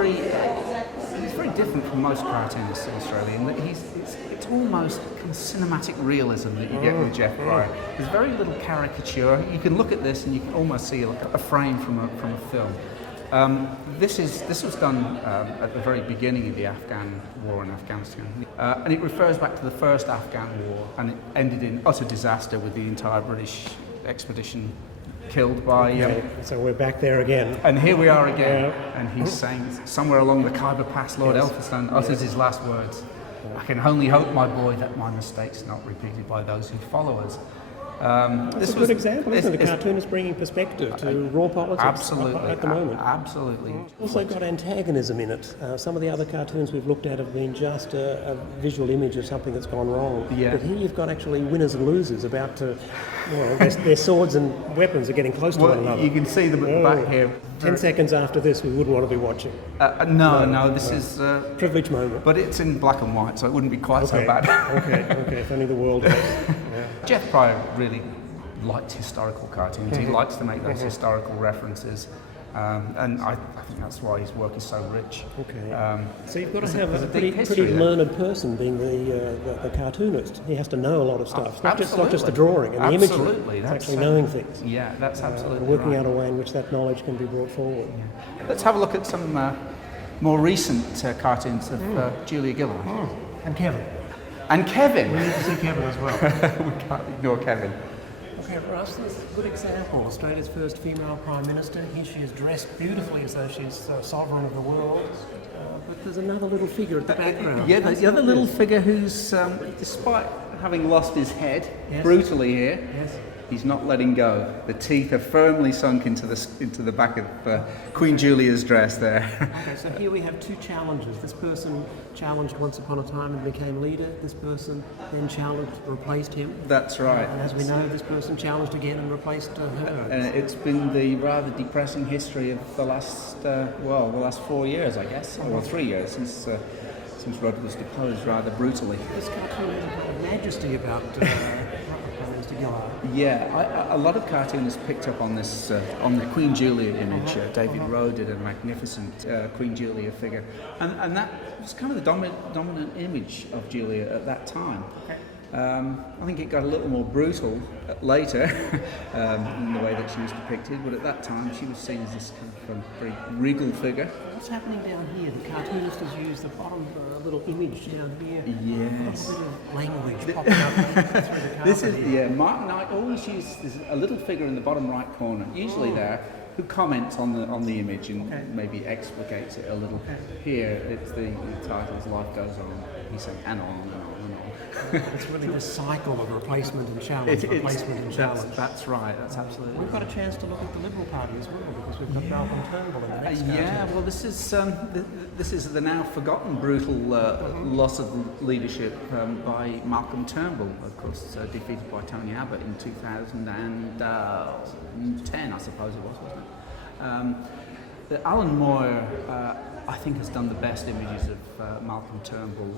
he's very different from most cartoonists in Australia in that it's almost kind of cinematic realism that you get with Jeff Pryor. There's very little caricature. You can look at this and you can almost see like a frame from a film. This was done at the very beginning of the Afghan war in Afghanistan, and it refers back to the first Afghan war, and it ended in utter disaster with the entire British expedition killed by... so we're back there again. And here we are again, and he's saying somewhere along the Khyber Pass, Lord Elphinstone utters his last words. I can only hope, my boy, that my mistakes are not repeated by those who follow us. It's a good example, isn't it? The cartoonist bringing perspective to raw politics at the moment. Absolutely. Also got antagonism in it. Some of the other cartoons we've looked at have been just a visual image of something that's gone wrong. Yeah. But here you've got actually winners and losers about to... their swords and weapons are getting close to one another. You can see them at the back here. 10 seconds after this, we wouldn't want to be watching. No, this is... privileged moment. But it's in black and white, so it wouldn't be quite so bad. Okay, if only the world was. Jeff Pryor really liked historical cartoons. He likes to make those historical references, and I think that's why his work is so rich. Okay. So you've got to have a pretty pretty learned person being the cartoonist. He has to know a lot of stuff. It's not just the drawing and the imagery. It's actually knowing things. Yeah, that's absolutely working right. out a way in which that knowledge can be brought forward. Yeah. Let's have a look at some more recent cartoons of Julia Gillard. And Kevin. And Kevin. We need to see Kevin as well. We can't ignore Kevin. Okay, Russ, this is a good example. Australia's first female Prime Minister. Here she is dressed beautifully as though she's sovereign of the world. But there's another little figure at the background. Yeah, the other little figure who's, despite having lost his head brutally here, he's not letting go. The teeth are firmly sunk into the back of Queen Julia's dress there. Okay, so here we have two challenges. This person challenged once upon a time and became leader. This person then challenged, replaced him. That's right. And as we know, this person challenged again and replaced her. It's been the rather depressing history of the last 4 years, I guess, or 3 years since Rudd was deposed rather brutally. This cartoon has a majesty about Mr. Gillard. Yeah, a lot of cartoonists picked up on this, on the Queen Julia image. David Rowe did a magnificent Queen Julia figure, and that was kind of the dominant image of Julia at that time. Okay. I think it got a little more brutal later in the way that she was depicted, but at that time she was seen as this kind of very regal figure. What's happening down here? The cartoonist has used the bottom little image down here. Yes. A bit of language popping up through the carpet. This is, Mark Knight always uses a little figure in the bottom right corner, usually there, who comments on the image and maybe explicates it a little. Here, it's the title's Life Goes On. He's saying, and on and on and on. It's really this cycle of replacement and challenge, That's right, that's absolutely We've got a chance to look at the Liberal Party as well, because we've got Malcolm Turnbull in the next cartoon. Well, this is the now forgotten brutal loss of leadership by Malcolm Turnbull, of course, defeated by Tony Abbott in 2010, I suppose it was, wasn't it? Alan Moore, I think, has done the best images of Malcolm Turnbull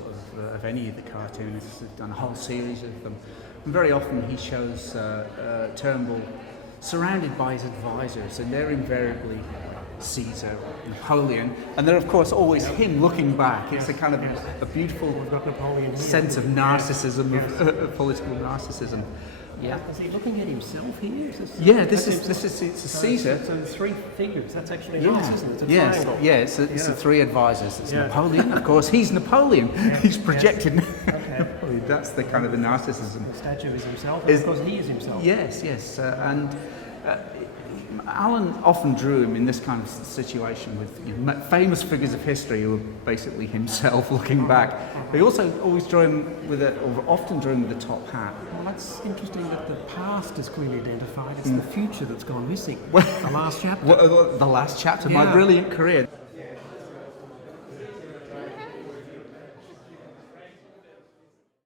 of any of the cartoonists. He's done a whole series of them. And very often he shows Turnbull surrounded by his advisors, and they're invariably Caesar, Napoleon, and they're of course always him looking back. It's a kind of a beautiful sense of narcissism, of political narcissism. Yeah. Is he looking at himself here? This is Caesar. So the three figures, that's actually nice, isn't it? It's a triangle. It's the three advisors. It's Napoleon, of course. He's Napoleon. He's projected. Napoleon. That's the kind of the narcissism. The statue is himself, because he is himself. Yes. Alan often drew him in this kind of situation with famous figures of history who were basically himself looking back. He also always drew him often drew him with a top hat. Well, that's interesting that the past is clearly identified. It's the future that's gone missing. The last chapter. The last chapter, my brilliant career.